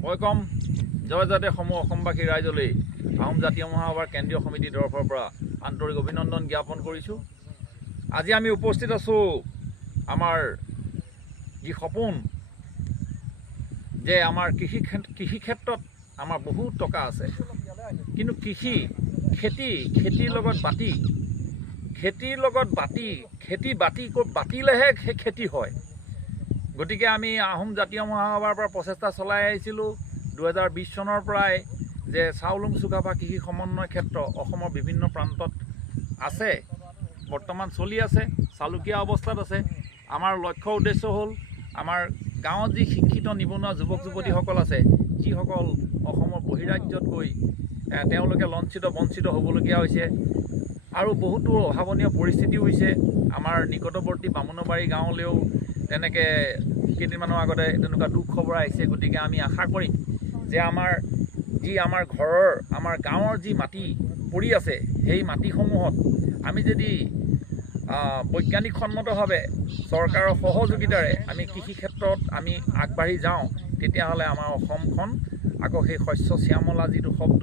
কম জয়জাতে সমূহ অসমবাসী ৰাইজলৈ আহোম জাতীয় মহাসভাৰ কেন্দ্ৰীয় সমিতিৰ তৰফৰ পৰা আন্তৰিক অভিনন্দন জ্ঞাপন কৰিছোঁ। আজি আমি উপস্থিত আছোঁ আমাৰ যি সপোন যে আমাৰ কৃষি ক্ষেত্ৰত আমাৰ বহুত টকা আছে, কিন্তু খেতিৰ লগত বাতি বাতিলেহে খেতি হয়। গতিকে আমি আহোম জাতীয় মহাসভাৰ পৰা প্ৰচেষ্টা চলাই আহিছিলোঁ 2020 চনৰ পৰাই যে চাউলুং চুকাফা কৃষি সমন্বয় ক্ষেত্ৰ অসমৰ বিভিন্ন প্ৰান্তত আছে, বৰ্তমান চলি আছে, চালুকীয়া অৱস্থাত আছে। আমাৰ লক্ষ্য উদ্দেশ্য হ'ল আমাৰ গাঁৱত যি শিক্ষিত নিবনুৱা যুৱক যুৱতীসকল আছে, যিসকল অসমৰ বহিৰাজ্যত গৈ তেওঁলোকে বঞ্চিত হ'বলগীয়া হৈছে আৰু বহুতো অভাৱনীয় পৰিস্থিতি হৈছে। আমাৰ নিকটৱৰ্তী বামুণবাৰী গাঁৱলৈও তেনেকৈ কেইদিনমানৰ আগতে তেনেকুৱা দুখ খবৰ আহিছে। গতিকে আমি আশা কৰিম যে আমাৰ গাঁৱৰ যি মাটি পৰি আছে, সেই মাটিসমূহত আমি যদি বৈজ্ঞানিকসন্মতভাৱে চৰকাৰৰ সহযোগিতাৰে আমি কৃষি ক্ষেত্ৰত আমি আগবাঢ়ি যাওঁ, তেতিয়াহ'লে আমাৰ অসমখন আকৌ সেই শস্য শ্যামলা যিটো শব্দ,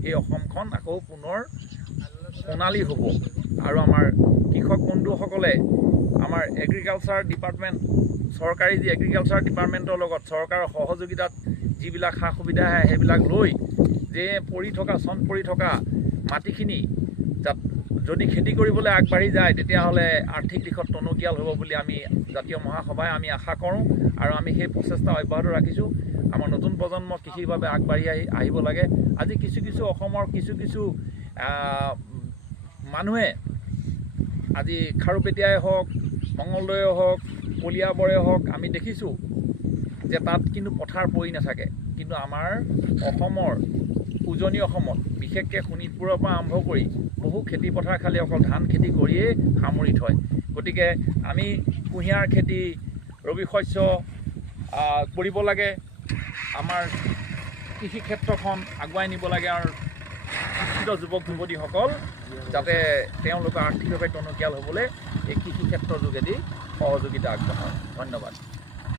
সেই অসমখন আকৌ পুনৰ সোণালী হ'ব। আৰু আমাৰ কৃষক বন্ধুসকলে আমাৰ চৰকাৰী যি এগ্ৰিকালচাৰ ডিপাৰ্টমেণ্টৰ লগত চৰকাৰৰ সহযোগিতাত যিবিলাক সা সুবিধা আহে সেইবিলাক লৈ যে চন পৰি থকা মাটিখিনি যদি খেতি কৰিবলৈ আগবাঢ়ি যায়, তেতিয়াহ'লে আৰ্থিক দিশত টনকিয়াল হ'ব বুলি আমি জাতীয় মহাসভাই আমি আশা কৰোঁ আৰু আমি সেই প্ৰচেষ্টা অব্যাহত ৰাখিছোঁ। আমাৰ নতুন প্ৰজন্ম কৃষিৰ বাবে আগবাঢ়ি আহিব লাগে। আজি কিছু অসমৰ কিছু মানুহে আজি খাৰুপেটীয়াই হওক, মঙলদৈয়ে হওক, কলিয়াবৰে হওক, আমি দেখিছোঁ যে তাত কিন্তু পথাৰ পৰি নাথাকে, কিন্তু আমাৰ অসমৰ উজনি অসমত বিশেষকৈ শোণিতপুৰৰ পৰা আৰম্ভ কৰি বহু খেতি পথাৰ খালি অকল ধান খেতি কৰিয়েই সামৰি থয়। গতিকে আমি কুঁহিয়াৰ খেতি, ৰবি শস্য কৰিব লাগে, আমাৰ কৃষি ক্ষেত্ৰখন আগুৱাই নিব লাগে আৰু শিক্ষিত যুৱক যুৱতীসকল যাতে তেওঁলোকৰ আৰ্থিকভাৱে টনকিয়াল হ'বলৈ এই কৃষি ক্ষেত্ৰৰ যোগেদি সহযোগিতা আগবঢ়ায়। ধন্যবাদ।